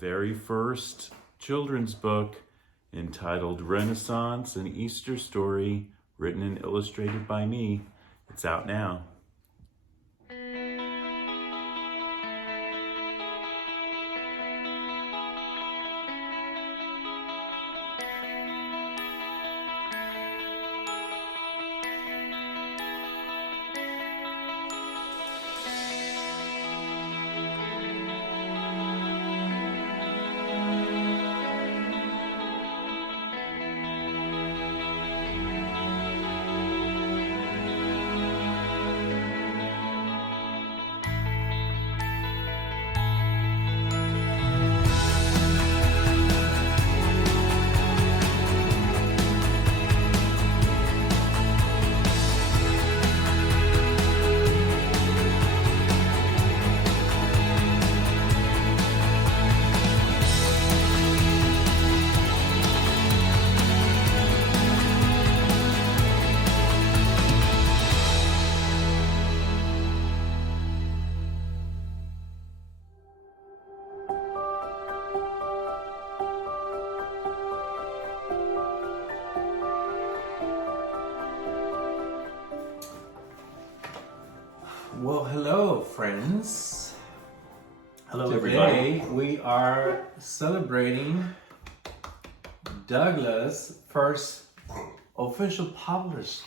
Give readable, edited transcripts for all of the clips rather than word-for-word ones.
very first children's book entitled Renaissance, an Easter Story, written and illustrated by me. It's out now. Well, hello, friends. Hello, Today everybody. we are celebrating Douglas' first official published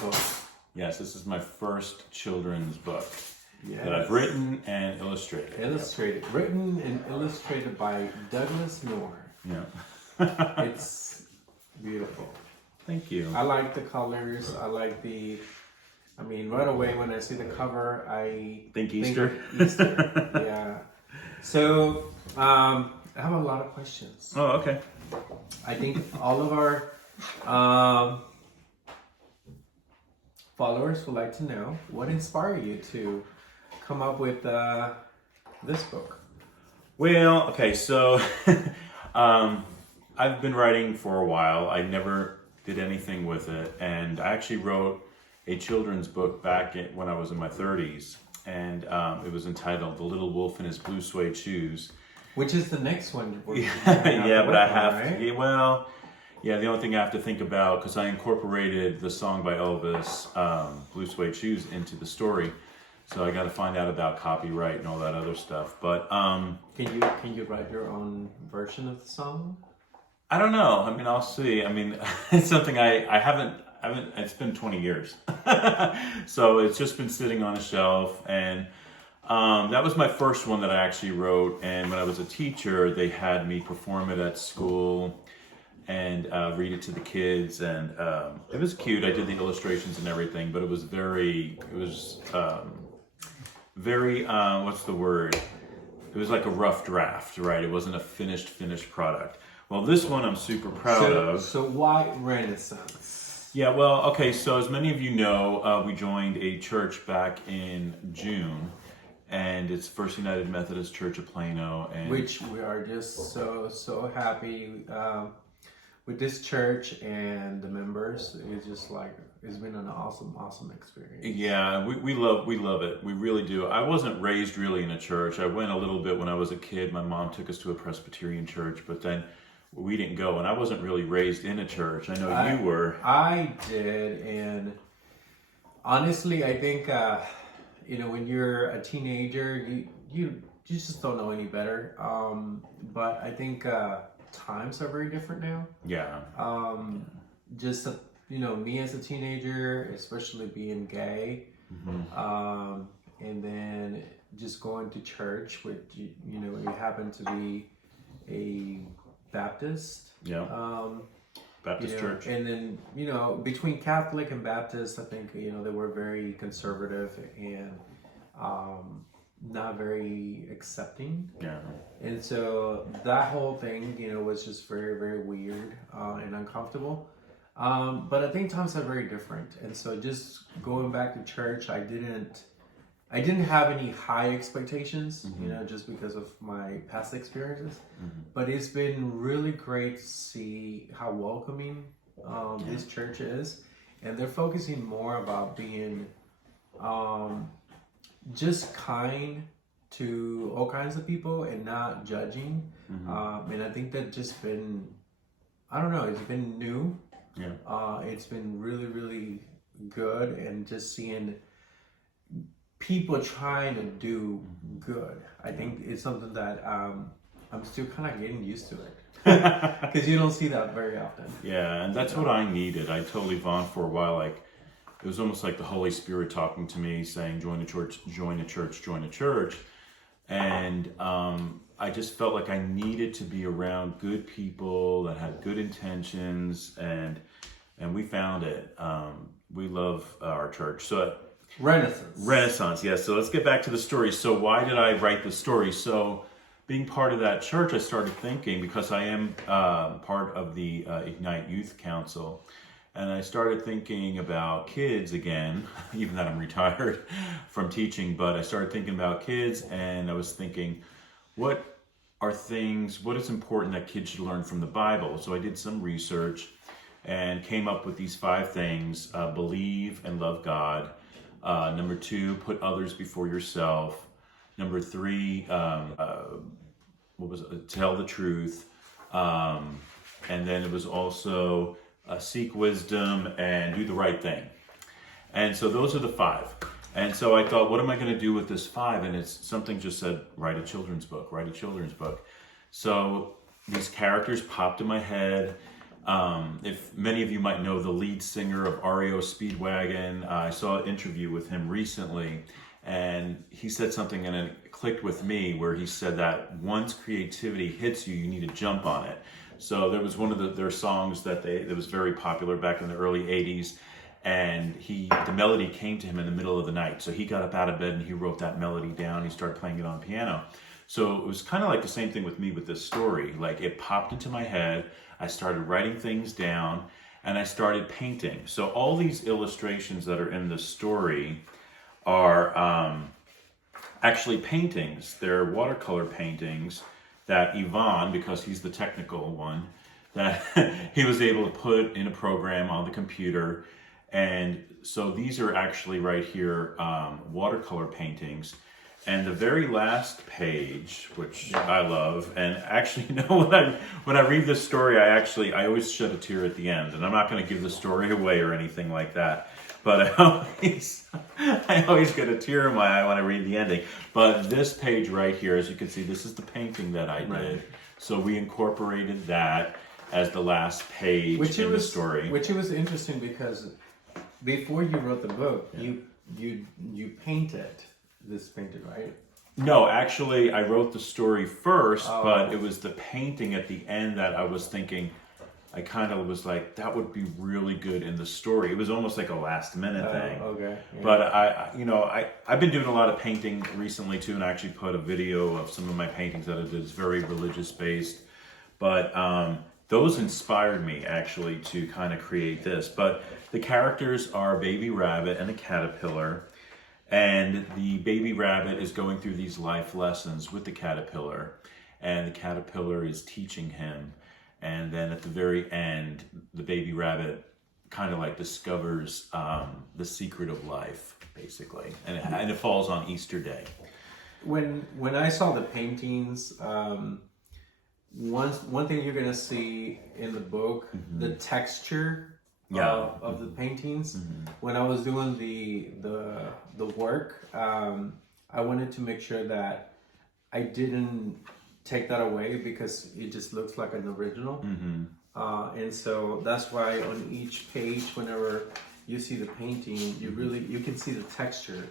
book. Yes, this is my first children's book Yes. that I've written and illustrated. Illustrated, written and illustrated by Douglas Moore. Yeah. It's beautiful. Thank you. I like the colors. Right away when I see the cover, I Think Easter? of Easter. Yeah. So, I have a lot of questions. Oh, okay. I think all of our followers would like to know what inspired you to come up with this book. Well, okay, so I've been writing for a while. I never did anything with it, and I actually wrote a children's book back when I was in my 30s, and it was entitled The Little Wolf in His Blue Suede Shoes. Which is the next one. Yeah, but I have right? to, the only thing I have to think about, because I incorporated the song by Elvis, Blue Suede Shoes, into the story, so I got to find out about copyright and all that other stuff. But Can you write your own version of the song? I don't know. I'll see. It's something I haven't, it's been 20 years. So it's just been sitting on a shelf. And that was my first one that I actually wrote. And when I was a teacher, they had me perform it at school and read it to the kids. And it was cute. I did the illustrations and everything, but it was very, what's the word? It was like a rough draft, right? It wasn't a finished product. Well, this one I'm super proud of. So why Renaissance? Yeah, well, okay, so as many of you know, we joined a church back in June, and it's First United Methodist Church of Plano. And Which we are just so happy with this church and the members. It's just like, it's been an awesome experience. yeah, we love it. We really do. I wasn't raised really in a church. I went a little bit when I was a kid. My mom took us to a Presbyterian church, but then we didn't go, and I wasn't really raised in a church. I know you were. I did, and honestly, I think when you're a teenager, you just don't know any better. But I think times are very different now. Yeah. Me as a teenager, especially being gay, and then just going to church, which you happen to be a Baptist. Yeah. Baptist church. And then, between Catholic and Baptist, I think, they were very conservative and not very accepting. Yeah. And so that whole thing, was just very, very weird and uncomfortable. But I think times are very different. And so just going back to church, I didn't have any high expectations, just because of my past experiences. But it's been really great to see how welcoming this church is. And they're focusing more about being just kind to all kinds of people and not judging. And I think that just been, I don't know, it's been new. Yeah. It's been really, really good, and just seeing people trying to do good. I think it's something that I'm still kind of getting used to it. Because you don't see that very often. Yeah, and that's what I needed. I told Yvonne for a while, like, it was almost like the Holy Spirit talking to me, saying, join a church, join a church, join a church. And I just felt like I needed to be around good people that had good intentions, and we found it. We love our church. So Renaissance, yes. So let's get back to the story. So why did I write the story? So being part of that church, I started thinking, because I am part of the Ignite Youth Council, and I started thinking about kids again, even though I'm retired from teaching, but I started thinking about kids, and I was thinking, what is important that kids should learn from the Bible? So I did some research and came up with these 5 things: believe and love God. Number 2, put others before yourself. Number 3, tell the truth. And then it was also seek wisdom and do the right thing. And so those are the 5. And so I thought, what am I going to do with this 5? And it's something just said, write a children's book. So these characters popped in my head. If many of you might know the lead singer of REO Speedwagon, I saw an interview with him recently, and he said something, and it clicked with me, where he said that once creativity hits you, you need to jump on it. So there was one of their songs that was very popular back in the early 80s, and the melody came to him in the middle of the night. So he got up out of bed and he wrote that melody down. He started playing it on piano. So it was kind of like the same thing with me with this story. Like, it popped into my head. I started writing things down, and I started painting. So all these illustrations that are in the story are actually paintings. They're watercolor paintings that Yvonne, because he's the technical one, that he was able to put in a program on the computer. And so these are actually right here, watercolor paintings. And the very last page, which I love, and actually, you know, when I read this story, I always shed a tear at the end. And I'm not going to give the story away or anything like that, but I always get a tear in my eye when I read the ending. But this page right here, as you can see, this is the painting that I did. Right. So we incorporated that as the last page in the story. Which it was interesting, because before you wrote the book, you painted this painting, right? No, actually, I wrote the story first, but it was the painting at the end that I was thinking, I kind of was like, that would be really good in the story. It was almost like a last minute thing. Okay. Yeah. But I've been doing a lot of painting recently too, and I actually put a video of some of my paintings that I did. It's very religious based. But those inspired me actually to kind of create this. But the characters are a baby rabbit and a caterpillar. And the baby rabbit is going through these life lessons with the caterpillar, and the caterpillar is teaching him. And then at the very end, the baby rabbit kind of like discovers the secret of life, basically. And it falls on Easter Day. When I saw the paintings, one thing you're gonna see in the book, the texture of the paintings. When I was doing the work, I wanted to make sure that I didn't take that away, because it just looks like an original. And so that's why on each page, whenever you see the painting, you can see the texture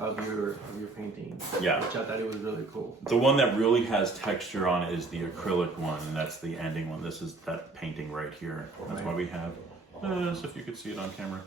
of your painting. Yeah. Which I thought it was really cool. The one that really has texture on it is the acrylic one, and that's the ending one. This is that painting right here. That's why we have this, if you could see it on camera.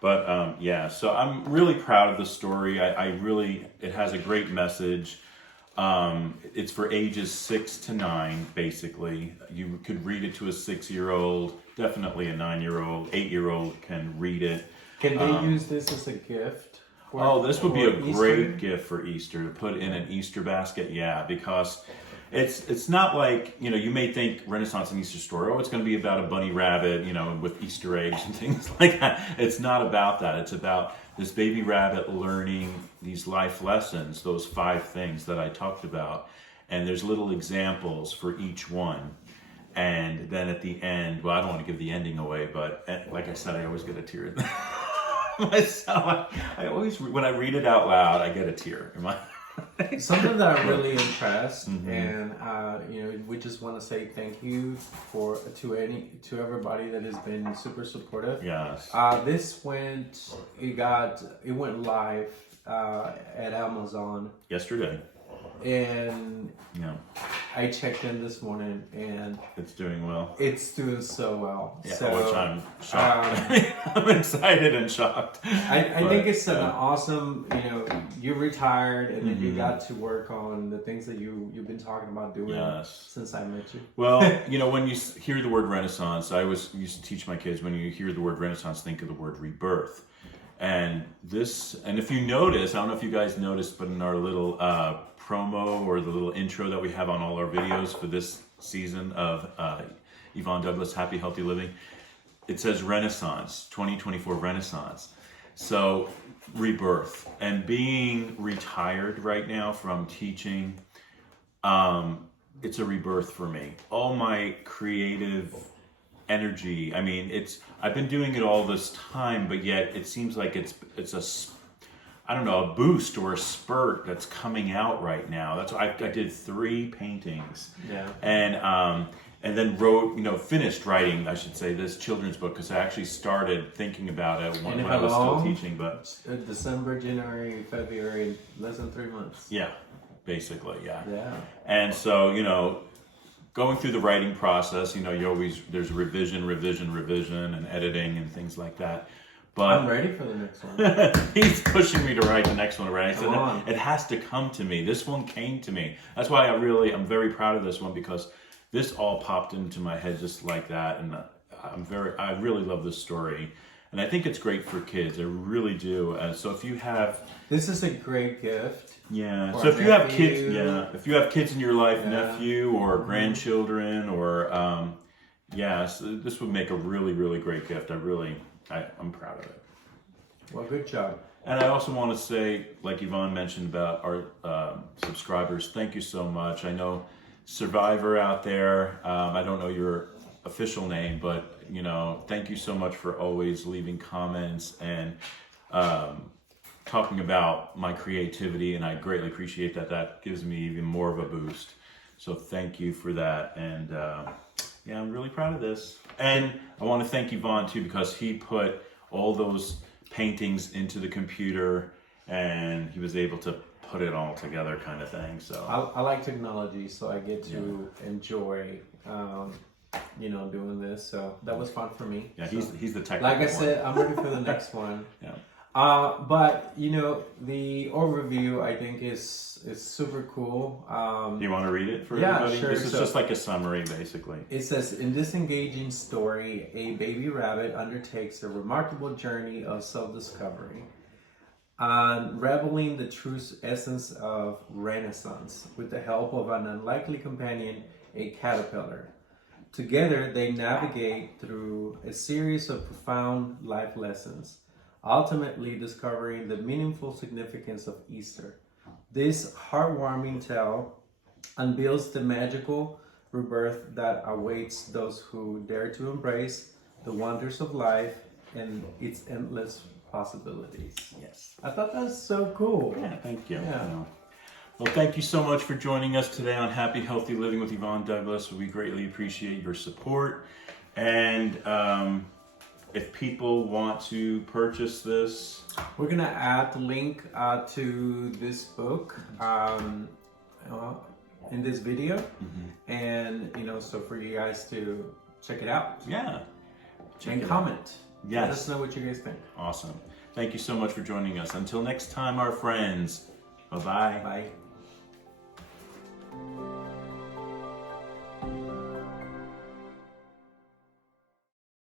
But so I'm really proud of the story. It has a great message. It's for ages 6 to 9, basically. You could read it to a 6-year-old, definitely a 9-year-old, 8-year-old can read it. Can they use this as a gift? This would be a great gift for Easter, to put in an Easter basket, because it's not like, you may think Renaissance and Easter story, it's going to be about a bunny rabbit, with Easter eggs and things like that. It's not about that. It's about this baby rabbit learning these life lessons, those 5 things that I talked about. And there's little examples for each one. And then at the end, well, I don't want to give the ending away, but like I said, I always get a tear in myself. I always, when I read it out loud, I get a tear in my Something that I'm really impressed, and we just want to say thank you to everybody that has been super supportive. Yes. It went live at Amazon Yesterday. and Yeah. I checked in this morning and It's doing well. it's doing so well. Yeah, So which I'm shocked. I'm excited and shocked. I think it's an awesome, you retired and then you got to work on the things that you've been talking about doing since I met you. Well, when you hear the word Renaissance, I always used to teach my kids, when you hear the word Renaissance, think of the word rebirth. And if you notice, I don't know if you guys noticed, but in our little promo or the little intro that we have on all our videos for this season of Yvonne Douglas Happy Healthy Living, it says Renaissance, 2024 Renaissance. So rebirth. And being retired right now from teaching, it's a rebirth for me. All my creative energy, I've been doing it all this time, but yet it seems like it's a boost or a spurt that's coming out right now. That's why I did 3 paintings. Yeah. And then finished writing, I should say, this children's book, because I actually started thinking about it when I was still teaching. But December, January, February, less than 3 months. Yeah, basically, yeah. Yeah. And so, going through the writing process, there's revision, and editing and things like that. But I'm ready for the next one. He's pushing me to write the next one already. I said, it has to come to me. This one came to me. That's why I'm very proud of this one, because this all popped into my head just like that. And I really love this story. And I think it's great for kids. I really do. So if you have... This is a great gift. Yeah. So if you have kids, if you have kids in your life, nephew or grandchildren, or so this would make a really, really great gift. I'm proud of it. Well, good job. And I also want to say, like Yvonne mentioned about our subscribers, thank you so much. I know Survivor out there, I don't know your official name, but thank you so much for always leaving comments and talking about my creativity, and I greatly appreciate that. That gives me even more of a boost. So thank you for that. And I'm really proud of this. And I want to thank Yvonne too, because he put all those paintings into the computer and he was able to put it all together, kind of thing. So I like technology, so I get to enjoy doing this. So that was fun for me. Yeah, he's the technical Like I said, I'm ready for the next one. Yeah. But the overview I think is super cool. You want to read it for everybody? Sure. This is just like a summary, basically. It says, in this engaging story, a baby rabbit undertakes a remarkable journey of self-discovery, unraveling the true essence of Renaissance with the help of an unlikely companion, a caterpillar. Together, they navigate through a series of profound life lessons, ultimately discovering the meaningful significance of Easter. This heartwarming tale unveils the magical rebirth that awaits those who dare to embrace the wonders of life and its endless possibilities. Yes. I thought that was so cool. Yeah, thank you. Yeah. Well, thank you so much for joining us today on Happy Healthy Living with Yvonne Douglas. We greatly appreciate your support. And if people want to purchase this, we're gonna add the link to this book in this video, and so for you guys to check it out. Yeah. And comment. Yes. Let us know what you guys think. Awesome. Thank you so much for joining us. Until next time, our friends. Bye-bye. Bye.